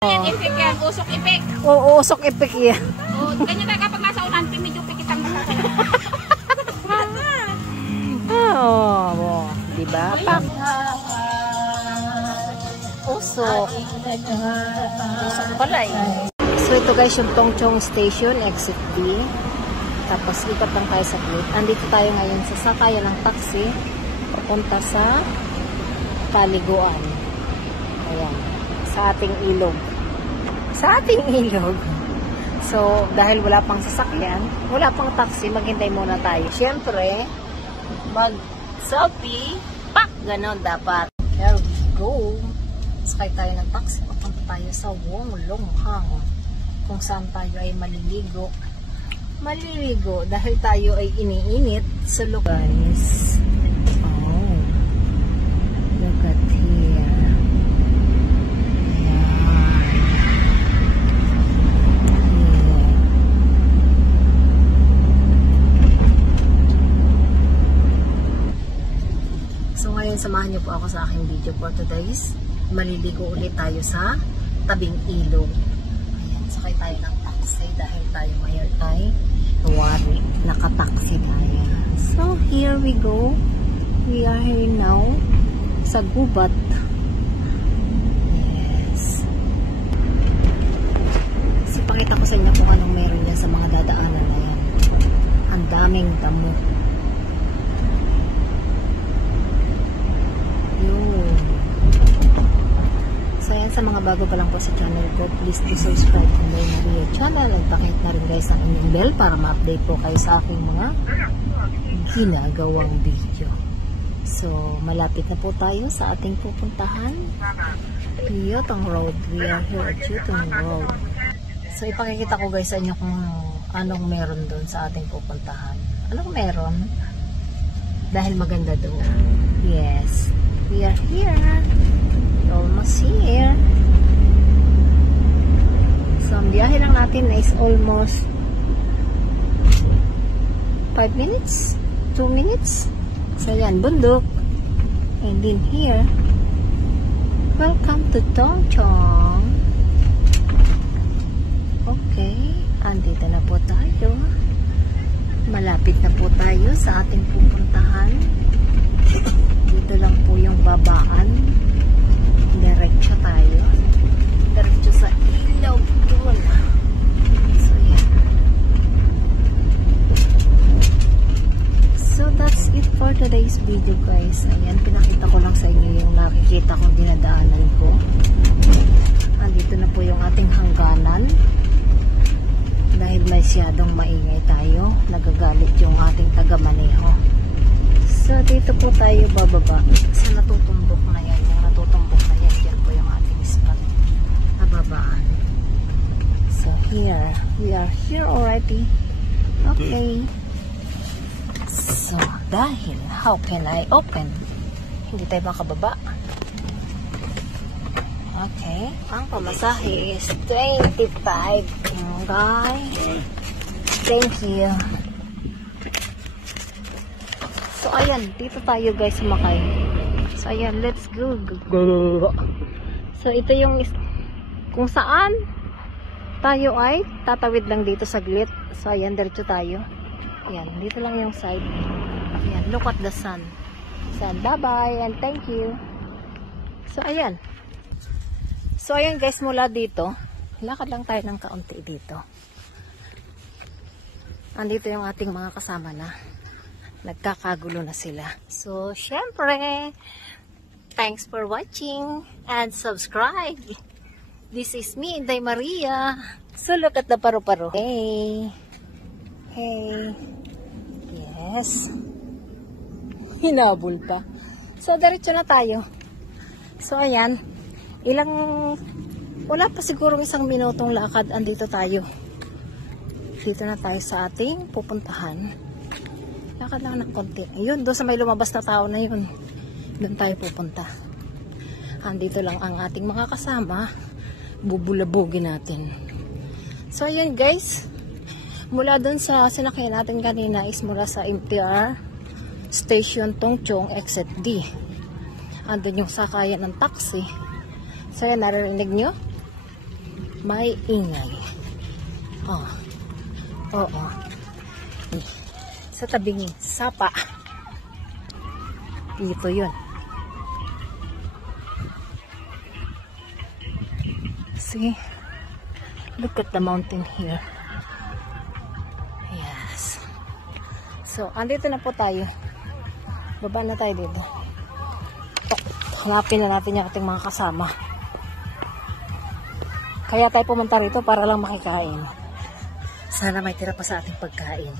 Yan, ipik yan. Usok ipik. Oo, usok ipik yan. O, ganyan na kapag nasa unan, medyo pikitang masakit. Oo, diba? Pak. Usok. Usok pala eh. So ito guys yung Tongchong Station, exit D. Tapos ikot lang tayo sa gate. Andito tayo ngayon sa sakayan ng taxi papunta sa Paliguan. Ayan. Sa ating ilog. Sa ating ilog. So, dahil wala pang sasakyan, wala pang taxi, maghintay muna tayo. Siyempre, mag-selfie. Pak! Ganon dapat. Here we go. Sakay tayo ng taxi. Papunta tayo sa Wonglonghang. Kung saan tayo ay maliligo. Maliligo dahil tayo ay iniinit sa lugar. Guys. Oh. Look at here. So ngayon samahan niyo po ako sa aking video for today's. Maliligo ulit tayo sa tabing ilog. Ayan, sakay tayo ng taxi dahil tayo ngayon ay nakataxi tayo. So here we go. We are here now sa gubat. Yes. So pakita ko sa inyo kung anong meron yan sa mga dadaanan na yan. Ang daming damo. So yan, sa mga bago pa lang po sa channel ko, please do subscribe to my Maria channel at pakihit na rin guys ang inyong bell para ma-update po kayo sa aking mga ginagawang video. So malapit na po tayo sa ating pupuntahan, Yutong Road. We are here at Yutong Road. So ipakikita ko guys sa inyo kung anong meron doon sa ating pupuntahan. Anong meron? Dahil maganda doon. Yes, we are here. Almost here. So ang biyahe lang natin is almost 5 minutes, 2 minutes. So yan, bundok. And then here, welcome to Tongchong. Okay, andito na po tayo. Malapit na po tayo sa ating pupuntahan. Dito lang po yung babaan. Diretso tayo. Diretso sa ilog doon. So, yan. So, that's it for today's video, guys. Ayan, pinakita ko lang sa inyo yung nakikita kong dinadaanan ko. Andito na po yung ating hangganan. Dahil masyadong maingay tayo, nagagalit yung ating taga-maneho. So, dito po tayo bababa sa natutumbok na yan. Yung natutumbok na yan, dyan po yung ating spot na babaan. So, here. We are here already. Okay. So, dahil, how can I open? Hindi tayo makababa. Okay. Ang pamasahe is 25. Okay. Thank you. So, ayan. Dito tayo guys sumakay. So, ayan. Let's go. So, ito yung kung saan tayo ay tatawid lang dito saglit. So, ayan. Diretso tayo. Ayan. Dito lang yung side. Ayan. Look at the sun. Sun. Bye-bye and thank you. So, ayan. So, ayan guys. Mula dito, lakad lang tayo ng kaunti dito. Andito yung ating mga kasama na. Nagkakagulo na sila. So, syempre, thanks for watching and subscribe. This is me, Inday Maria. So, look at the paru-paro. Hey. Hey. Yes. Hinabol pa. So, diretso na tayo. So, ayan. Wala pa siguro isang minutong lakad. Andito tayo. Dito na tayo sa ating pupuntahan. Lakad lang ng konti. Ayun, doon sa may lumabas na tao na yun. Doon tayo pupunta. Andito lang ang ating mga kasama. Bubulabugin natin. So, ayun guys. Mula doon sa sinakyan natin kanina is mula sa MTR Station Tongchong Exit D. Andun yung sakayan ng taxi. So, yan, naririnig nyo? May ingay. Oh. Oo. Sa tabing sapa. Dito yun. See? Look at the mountain here. Yes. So, andito na po tayo. Baba na tayo dito. Hanapin na natin yung ating mga kasama. Kaya tayo pumunta rito para lang makikain. Sana may tira pa sa ating pagkain.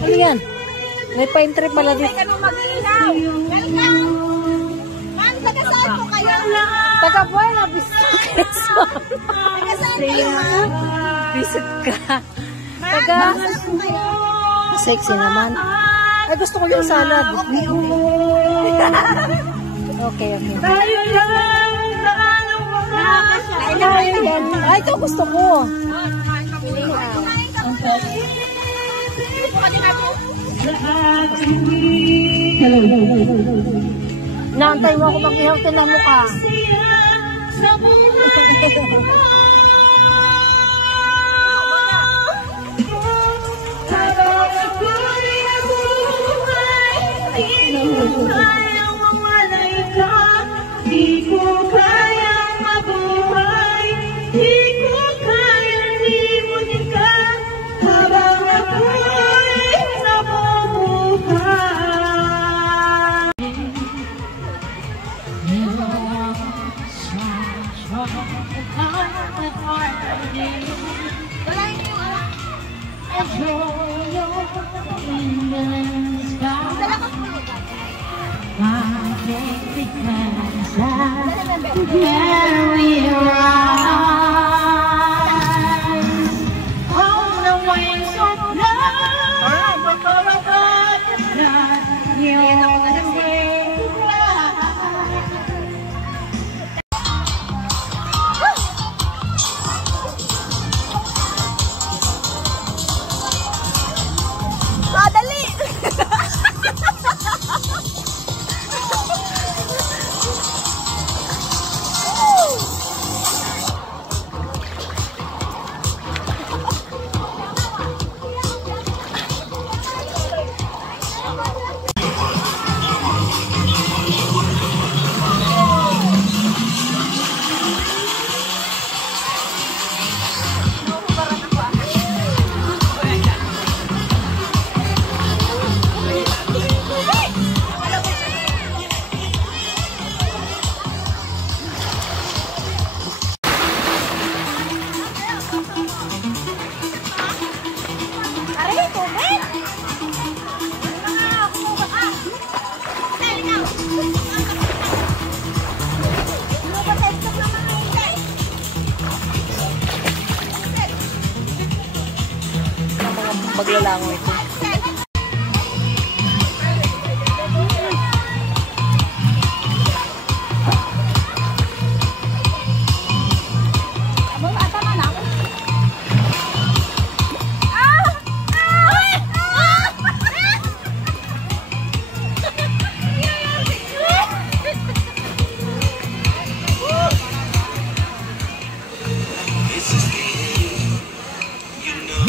Ano yan? May pine tree pala dito. Ano mag-iinaw? Welcome! Ma'am, taga saan po kayo? Taga Buena Vista. Taga saan kayo, ma'am? Visit ka. Ma'am, Taga... taga saan kayo? Sexy naman. Ay, gusto ko yung salad. Okay, okay. Okay, okay. Tayo yan. Ay, ito gusto ko. Naantay mo ako mag-ihaw ka na mukha. Di ko kayang mabuhay, di ko kayang limutin ka habang ako'y nabubuhay. Where we rise on the wings of love, your way to Dali! Maglalangoy ito. It's a game, you know.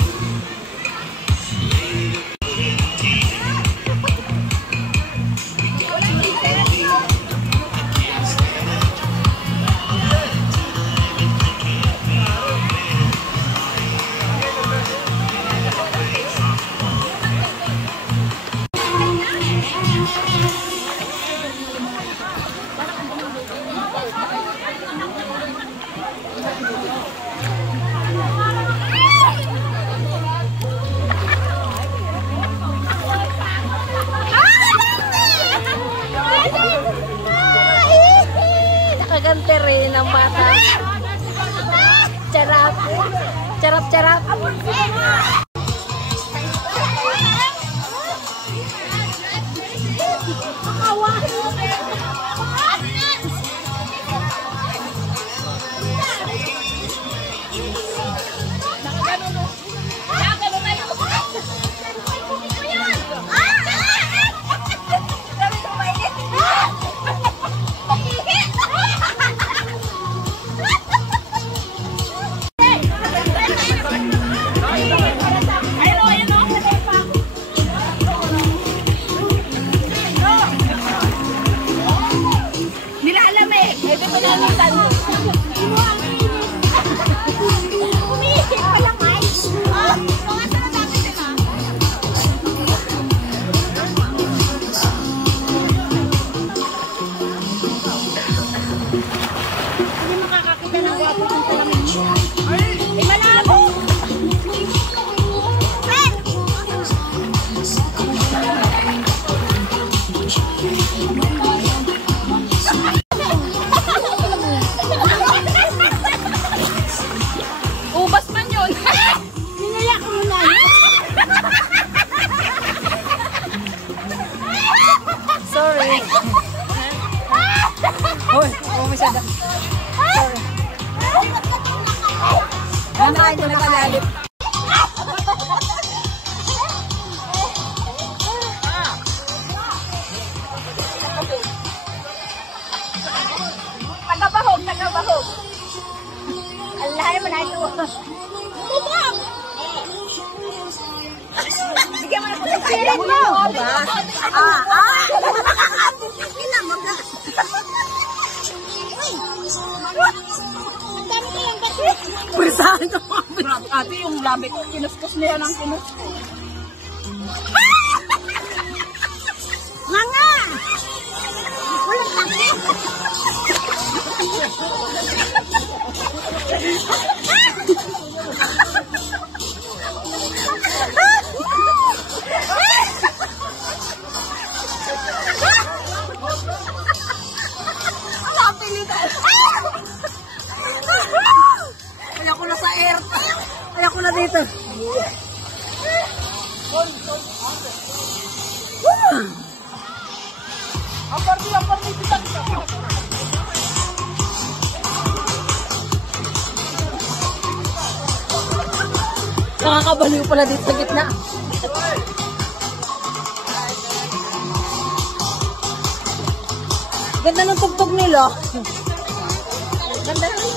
gagante rin ang bata. Charap. Charap. Hoy, umisada. Sorry. Namahan nyo na kalalit. Tagabahog. Alahay mo na ito. Bubog! Bigyan mo na po sa piling mo. Purisahan ko. Ate, yung labi ko, kinuskus niya ng kinuskus. Mga! Walang sakit! Ayoko na sa air. Ayoko na dito. Ang party. Nakakabaliw pala dito sa gitna. Ganda ng tugtog nila. Ganda ng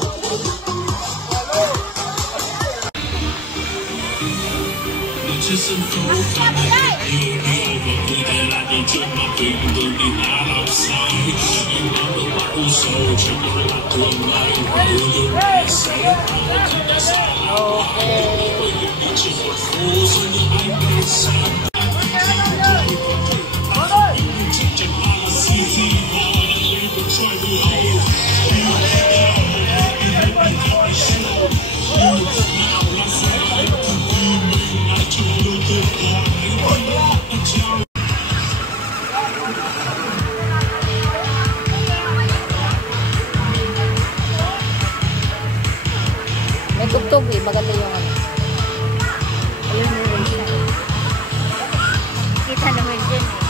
may tugtog eh, maganda yung ano. Ayun naman siya. Kita naman dyan eh.